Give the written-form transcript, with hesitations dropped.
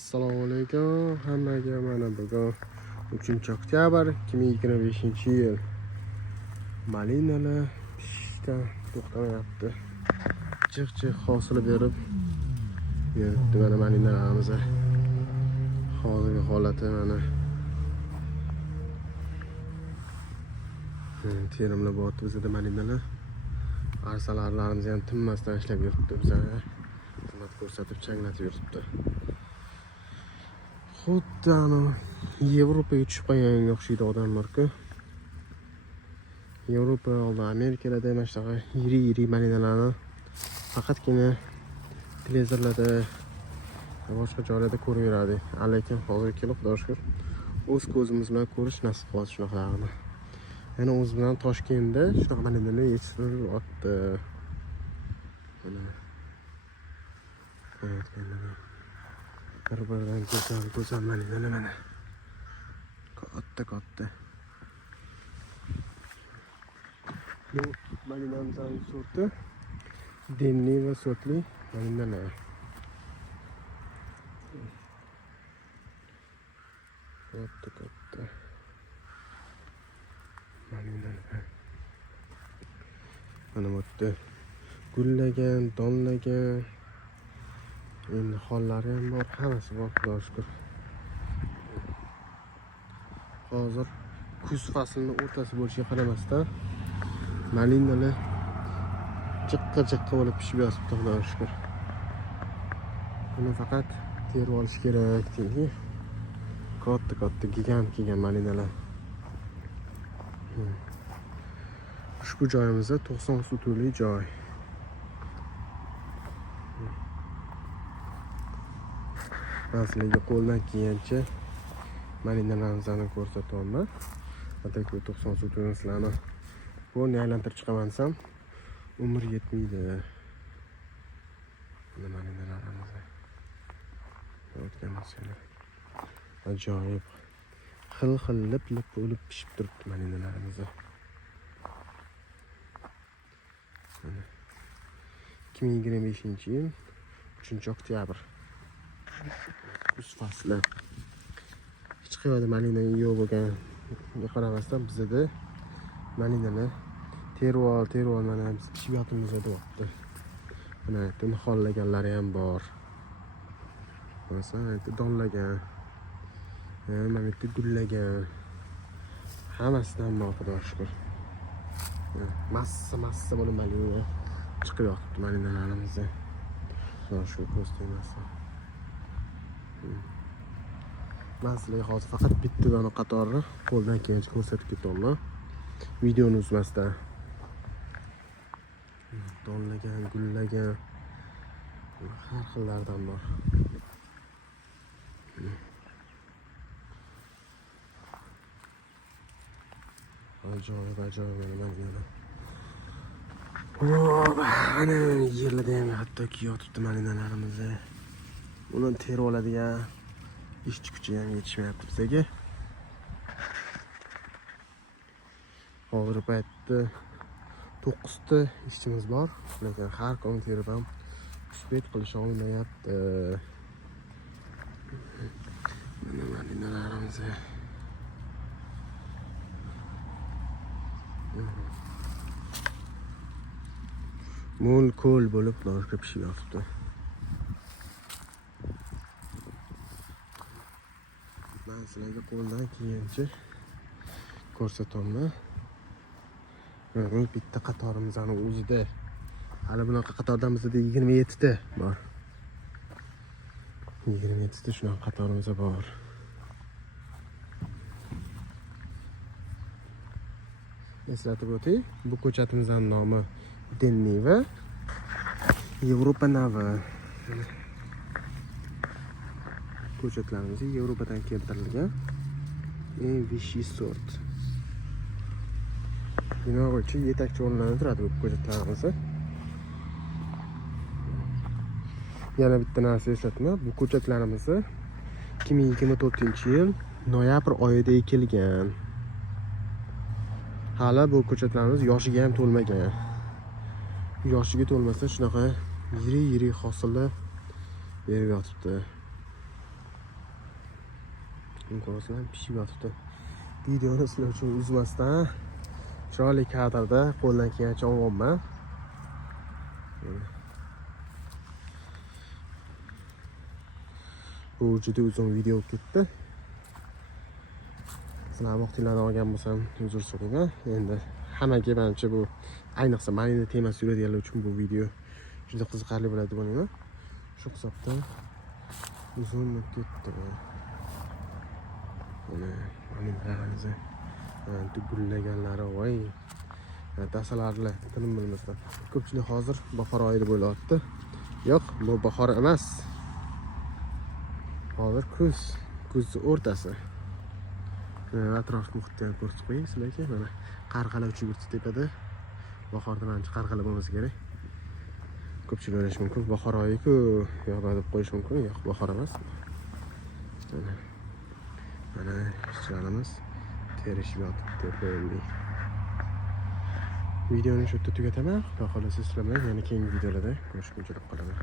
Assalomu alaykum hammaga. Mana bugun 3-oktyabr 2025-yil. Malinalar pishishdan to'xtamayapti. Jiq-jiq hosil berib yuribdi. Mana malinalarimiz hozirgi holati mana. Terimlar bo'lyapti bizda malinalar. Arsalarlarimiz ham tinmasdan ishlab yuribdi bizga. Xizmat ko'rsatib changlatib yuribdi. Xuddi Yevropaga tushib qolganga o'xshaydi odamlar-ku. Yevropa oldin Amerikada mana shunaqa yiri malinalarni faqatgina televizorlarda boshqa joylarda ko'rib yurardik. Lekin hozir kelib Xudoga shukr o'z ko'zimiz bilan ko'rish nasib qildi shunaqalarni. Yana o'z bilan Toshkentda shunaqa malinalar yetishtirilyapti. Mana bir-biridan go'zal malinalar mana. Katta. Bu malinamizning sorti denli va sortli malinalar. Katta malinalar. Mana bu gullagan, donlagan. Endi hollari ham bor, hammasi bor, Xudoga shukr. Hozir kuz faslining o'rtasi bo'lishiga qaramasdan malinalar jiqqa bo'lib pishib yotibdi, Xudoga shukr. Buni faqat terib olish kerak deydi. Katta gigant malinalar. Ushbu joyimizda 90 sutuli joy. Men sizlarga qo'ldan kelgancha malinalarimizni ko'rsatyapman. Atak 90 sutini sizlarni bo'ni aylantirib chiqaman desam, umr yetmaydi. Mana malinalarimiz. O'tgan masala. Ajoyib. Xil lip bo'lib pishib turibdi malinalarimiz. Mana 2025-yil 3-oktyabr. Kuz fasli. Hech qayerda malina yo'q bo'lganiga qaramasdan bizda malinalar terib mana biz pishib yotimiz deyapti. Mana buni hollaganlari ham bor. Masalan, donlagan, mana bitta gullagan. Hammasidan bor, Xudoga shukr. Massa bo'lib malina chiqib yotibdi malinalarimiz. Xudoga shukr ko'z tegmasa. Men sizlarga hozir faqat bittadan qatorni qo'ldan kelgancha ko'rsatib ketaman. Videoni uzmasdan. Donlagan, gullagan har xillardan bor. Ajoyib malinalar. Ana yerlarda ham hattoki yotibdi malinalarimiz. Uni terib oladigan ishchi kuchi ham yetishmayapti bizga. Hozir paytda 9 ta ishchimiz bor, lekin har kuni terib ham uspet qilish olmayapti. Mana malinalarimiz. Mo'l-ko'l bo'lib noshga pishib yotibdi. Men sizlarga qo'ldan kelgancha ko'rsatyapman. Bu bitta qatorimizning o'zida hali bunaqa qatordan bizda 27 ta bor. 27 ta shunaqa qatorimiz bor. Eslatib o'tay, bu ko'chatimizning nomi Denniva Yevropa navi. Ko'chatlarimiz Yevropadan keltirilgan eng vishi sort. Bino bo'yicha yetakchi o'rinlarda turadi bu ko'chatlarimiz. Yana bitta narsa eslatma, bu ko'chatlarimiz 2024-yil noyabr oyida ekilgan. Hali bu ko'chatlarimiz yoshiga ham to'lmagan. Yoshiga to'lmasa shunaqa yiri hosillar berib yotibdi. Ko'rsam pishib yotibdi. Videoni sizlar uchun uzmasdan chiroyli kadrda qo'ldan kelgancha olyapman. Bu juda uzun video bo'lib ketdi. Sizlar vaqtinglarni olgan bo'lsam uzr so'rayman. Endi hammaga menimcha bu ayniqsa Malina temasi yuradiganlar uchun bu video juda qiziqarli bo'ladi deb o'ylayman. Shu hisobda uzun bo'lib ketdi. Malinalarimizni gullaganlari voy. Dasalarli tinim bilmasdan. Ko'pchilik hozir bahor oyi deb o'ylayapti. Yo'q, bu bahor emas. Hozir kuz o'rtasi. Atrof muhitni ham ko'rsatib qo'ying sizlarga. Mana qarg'alar uchib yuribdi tepada. Bahorda menimcha qarg'alar bo'lmasa kerak. Ko'pchilik o'ylashi mumkin, bahor oyi-ku, yo'q deb qo'yish mumkin. Yo'q, bahor emas. Mana ishchilarimiz terishib yotibdi bo'ldi. Videoni shu yerda tugataman. Xudo xolasa sizlar bilan yana keyingi videolarda ko'rishguncha qolaman.